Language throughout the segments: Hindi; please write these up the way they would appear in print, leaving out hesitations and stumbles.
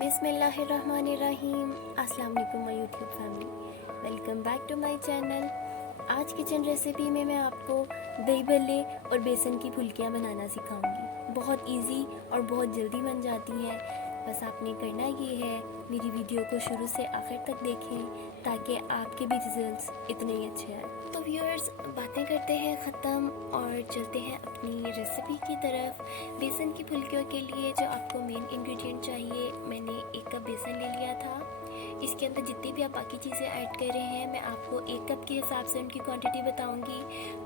बिस्मिल्लाहिर्रहमानिर्रहीम। अस्सलाम वालेकुम my YouTube family, welcome back to my channel. आज किचन रेसिपी में मैं आपको दही भल्ले और बेसन की फुल्कियाँ बनाना सिखाऊंगी। बहुत इजी और बहुत जल्दी बन जाती हैं। बस आपने करना ये है, मेरी वीडियो को शुरू से आखिर तक देखें ताकि आपके भी रिजल्ट्स इतने ही अच्छे आए। तो व्यूअर्स, बातें करते हैं ख़त्म और चलते हैं अपनी रेसिपी की तरफ। बेसन की फुल्कियों के लिए जो आपको मेन इंग्रेडिएंट चाहिए, मैंने 1 कप बेसन ले लिया था। इसके अंदर जितनी भी आप बाकी चीज़ें ऐड कर रहे हैं, मैं आपको 1 कप के हिसाब से उनकी क्वांटिटी बताऊंगी।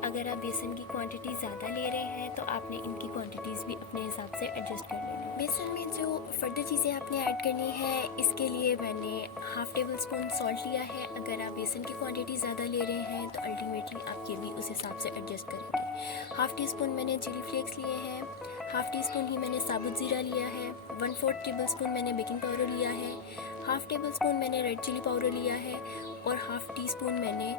अगर आप बेसन की क्वांटिटी ज़्यादा ले रहे हैं तो आपने इनकी क्वांटिटीज़ भी अपने हिसाब से एडजस्ट कर लेनी। बेसन में जो फर्दर चीज़ें आपने ऐड करनी है, इसके लिए मैंने हाफ़ टेबल स्पून सॉल्ट लिया है। अगर आप बेसन की क्वांटिटी ज़्यादा ले रहे हैं तो अल्टीमेटली आप ये भी उस हिसाब से एडजस्ट करेंगे। हाफ़ टी स्पून मैंने चिली फ्लेक्स लिए हैं, हाफ़ टी स्पून ही मैंने साबुत ज़ीरा लिया है, 1/4 टेबल स्पून मैंने बेकिंग पाउडर लिया है, हाफ़ टेबल स्पून मैंने रेड चिली पाउडर लिया है और हाफ़ टी स्पून मैंने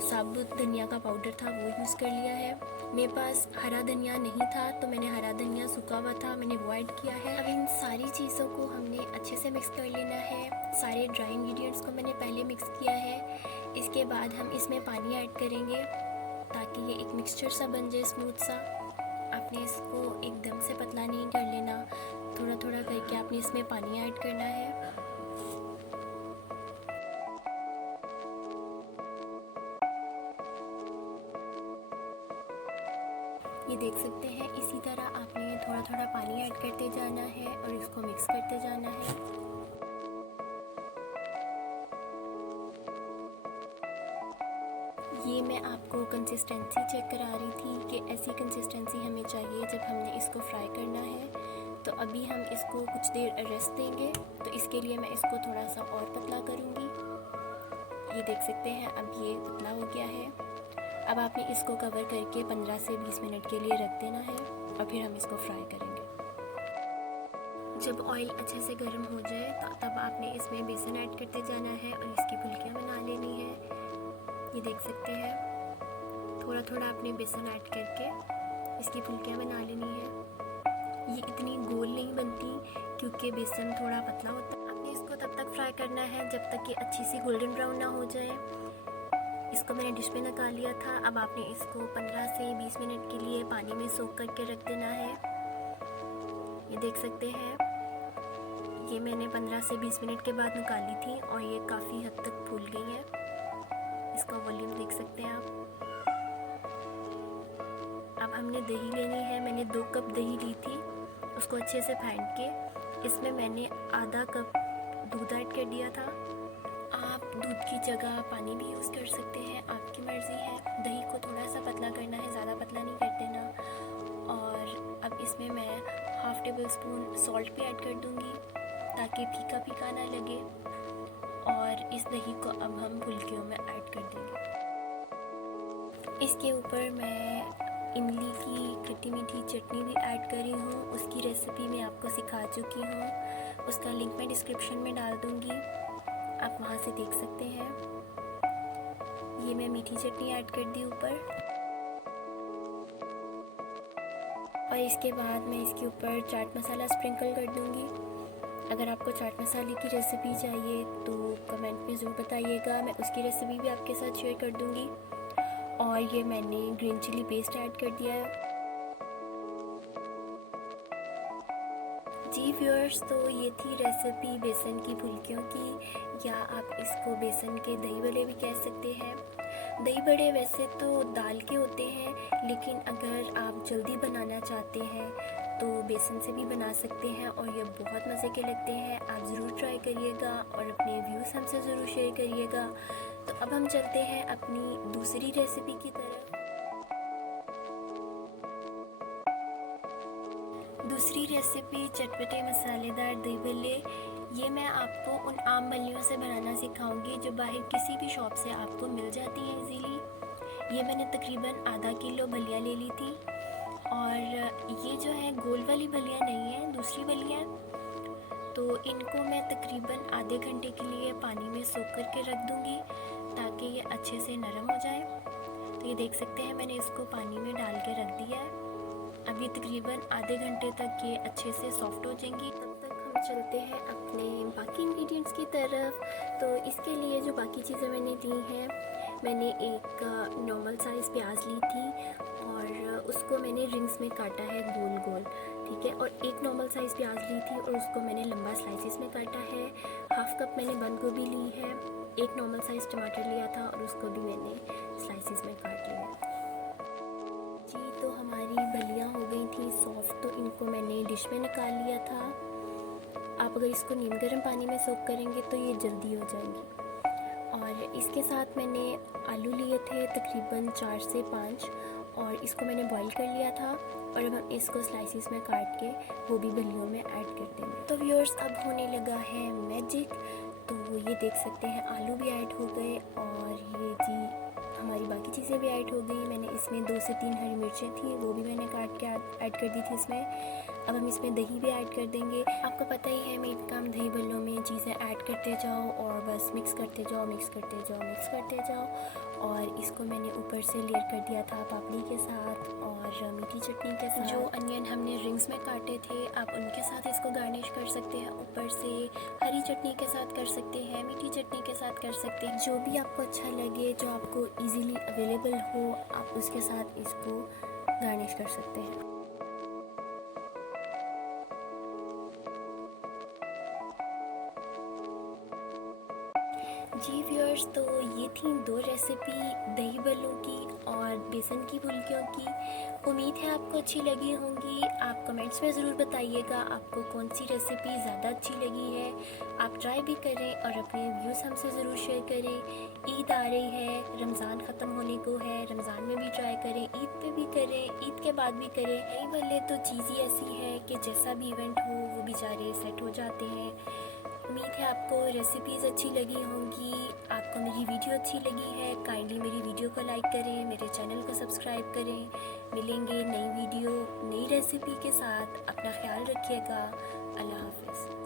साबुत धनिया का पाउडर था वो यूज़ कर लिया है। मेरे पास हरा धनिया नहीं था तो मैंने हरा धनिया सूखा हुआ था, मैंने वो ऐड किया है। अब इन सारी चीज़ों को हमने अच्छे से मिक्स कर लेना है। सारे ड्राई इंग्रेडिएंट्स को मैंने पहले मिक्स किया है। इसके बाद हम इसमें पानी ऐड करेंगे ताकि ये एक मिक्सचर सा बन जाए, स्मूथ सा। आपने इसको एकदम से पतला नहीं कर लेना, थोड़ा थोड़ा करके आपने इसमें पानी ऐड करना है। ये देख सकते हैं, इसी तरह आपने थोड़ा थोड़ा पानी ऐड करते जाना है और इसको मिक्स करते जाना है। ये मैं आपको कंसिस्टेंसी चेक करा रही थी कि ऐसी कंसिस्टेंसी हमें चाहिए जब हमने इसको फ्राई करना है। तो अभी हम इसको कुछ देर रेस्ट देंगे, तो इसके लिए मैं इसको थोड़ा सा और पतला करूँगी। ये देख सकते हैं, अब ये पतला हो गया है। अब आपने इसको कवर करके 15 से 20 मिनट के लिए रख देना है और फिर हम इसको फ्राई करेंगे। जब ऑयल अच्छे से गर्म हो जाए तो तब आपने इसमें बेसन ऐड करते जाना है और इसकी फुल्कियाँ बना लेनी है। ये देख सकते हैं, थोड़ा थोड़ा आपने बेसन ऐड करके इसकी फुल्कियाँ बना लेनी है। ये इतनी गोल नहीं बनती क्योंकि बेसन थोड़ा पतला होता है। आपने इसको तब तक फ्राई करना है जब तक कि अच्छी सी गोल्डन ब्राउन ना हो जाए। इसको मैंने डिश पे निकाल लिया था। अब आपने इसको 15 से 20 मिनट के लिए पानी में सोक करके रख देना है। ये देख सकते हैं, ये मैंने 15 से 20 मिनट के बाद निकाली थी और ये काफ़ी हद तक फूल गई है। इसका वॉल्यूम देख सकते हैं आप। अब हमने दही लेनी है। मैंने 2 कप दही ली थी, उसको अच्छे से फेंट के इसमें मैंने आधा कप दूध ऐड कर दिया था। आप दूध की जगह पानी भी यूज़ कर सकते हैं, आपकी मर्ज़ी है। दही को थोड़ा सा पतला करना है, ज़्यादा पतला नहीं कर देना। और अब इसमें मैं हाफ़ टेबल स्पून सॉल्ट भी ऐड कर दूँगी ताकि फीका फीका ना लगे। और इस दही को अब हम फुल्कियों में ऐड कर देंगे। इसके ऊपर मैं इमली की खट्टी मीठी चटनी भी ऐड करी हूँ, उसकी रेसिपी मैं आपको सिखा चुकी हूँ। उसका लिंक मैं डिस्क्रिप्शन में डाल दूँगी, आप वहाँ से देख सकते हैं। ये मैं मीठी चटनी ऐड कर दी ऊपर और इसके बाद मैं इसके ऊपर चाट मसाला स्प्रिंकल कर दूँगी। अगर आपको चाट मसाले की रेसिपी चाहिए तो कमेंट में ज़रूर बताइएगा, मैं उसकी रेसिपी भी आपके साथ शेयर कर दूँगी। और ये मैंने ग्रीन चिली पेस्ट ऐड कर दिया है। जी व्यूअर्स, तो ये थी रेसिपी बेसन की फुल्कियों की, या आप इसको बेसन के दही बड़े भी कह सकते हैं। दही बड़े वैसे तो दाल के होते हैं, लेकिन अगर आप जल्दी बनाना चाहते हैं तो बेसन से भी बना सकते हैं और ये बहुत मज़े के लगते हैं। आप ज़रूर ट्राई करिएगा और अपने व्यूज़ हमसे ज़रूर शेयर करिएगा। तो अब हम चलते हैं अपनी दूसरी रेसिपी की तरफ। दूसरी रेसिपी चटपटे मसालेदार दही भल्ले। ये मैं आपको उन आम बल्लियों से बनाना सिखाऊंगी जो बाहर किसी भी शॉप से आपको मिल जाती हैं इजीली। ये मैंने तकरीबन आधा किलो बल्लियाँ ले ली थी और ये जो है गोल वाली बल्लियाँ नहीं है, दूसरी बल्लियाँ। तो इनको मैं तकरीबन आधे घंटे के लिए पानी में सोख करके रख दूँगी ताकि ये अच्छे से नरम हो जाए। तो ये देख सकते हैं, मैंने इसको पानी में डाल के रख दिया है। अब ये तकरीबन आधे घंटे तक ये अच्छे से सॉफ्ट हो जाएंगी। तब तक हम चलते हैं अपने बाकी इंग्रेडिएंट्स की तरफ। तो इसके लिए जो बाकी चीज़ें मैंने ली हैं, मैंने एक नॉर्मल साइज़ प्याज ली थी और उसको मैंने रिंग्स में काटा है गोल गोल, ठीक है। और एक नॉर्मल साइज़ प्याज ली थी और उसको मैंने लंबा स्लाइसिस में काटा है। हाफ कप मैंने बंद गोभी ली है। एक नॉर्मल साइज़ टमाटर लिया था और उसको भी मैंने स्लाइसिस में काट लिया। जी, तो हमारी बलियाँ हो गई थी सॉफ्ट, तो इनको मैंने डिश में निकाल लिया था। आप अगर इसको नीम गर्म पानी में सोक करेंगे तो ये जल्दी हो जाएंगी। और इसके साथ मैंने आलू लिए थे तकरीबन 4 से 5 और इसको मैंने बॉईल कर लिया था और अब हम इसको स्लाइसिस में काट के वो भी बलियों में ऐड कर देंगे। तो व्यूअर्स, अब होने लगा है मैजिक। तो ये देख सकते हैं आलू भी ऐड हो गए और ये जी हमारी बाकी चीज़ें भी ऐड हो गई। मैंने इसमें 2 से 3 हरी मिर्चें थी, वो भी मैंने काट के ऐड कर दी थी इसमें। अब हम इसमें दही भी ऐड कर देंगे। आपको पता ही है मेरा काम दही बल्लों में चीज़ें ऐड करते जाओ और बस मिक्स करते जाओ, मिक्स करते जाओ, मिक्स करते जाओ। और इसको मैंने ऊपर से लेयर कर दिया था पापड़ी के साथ और मीठी चटनी के साथ। जो अनियन हमने रिंग्स में काटे थे, आप उनके साथ इसको गार्निश कर सकते हैं। ऊपर से हरी चटनी के साथ कर सकते हैं, मीठी चटनी के साथ कर सकते हैं। जो भी आपको अच्छा लगे, जो आपको इजीली अवेलेबल हो, आप उसके साथ इसको गार्निश कर सकते हैं। जी व्यूअर्स, तो ये थी 2 रेसिपी दही बल्लों की और बेसन की फुल्कियों की। उम्मीद है आपको अच्छी लगी होंगी। आप कमेंट्स में ज़रूर बताइएगा आपको कौन सी रेसिपी ज़्यादा अच्छी लगी है। आप ट्राई भी करें और अपने व्यूज़ हमसे ज़रूर शेयर करें। ईद आ रही है, रमज़ान ख़त्म होने को है, रमज़ान में भी ट्राई करें, ईद पे भी करें, ईद के बाद भी करें। दही बल्ले तो चीज़ ही ऐसी है कि जैसा भी इवेंट हो वो बेचारे सेट हो जाते हैं। उम्मीद है आपको रेसिपीज़ अच्छी लगी होंगी। आपको मेरी वीडियो अच्छी लगी है, काइंडली मेरी वीडियो को लाइक करें, मेरे चैनल को सब्सक्राइब करें। मिलेंगे नई वीडियो नई रेसिपी के साथ। अपना ख्याल रखिएगा। अल्लाह हाफ़िज़।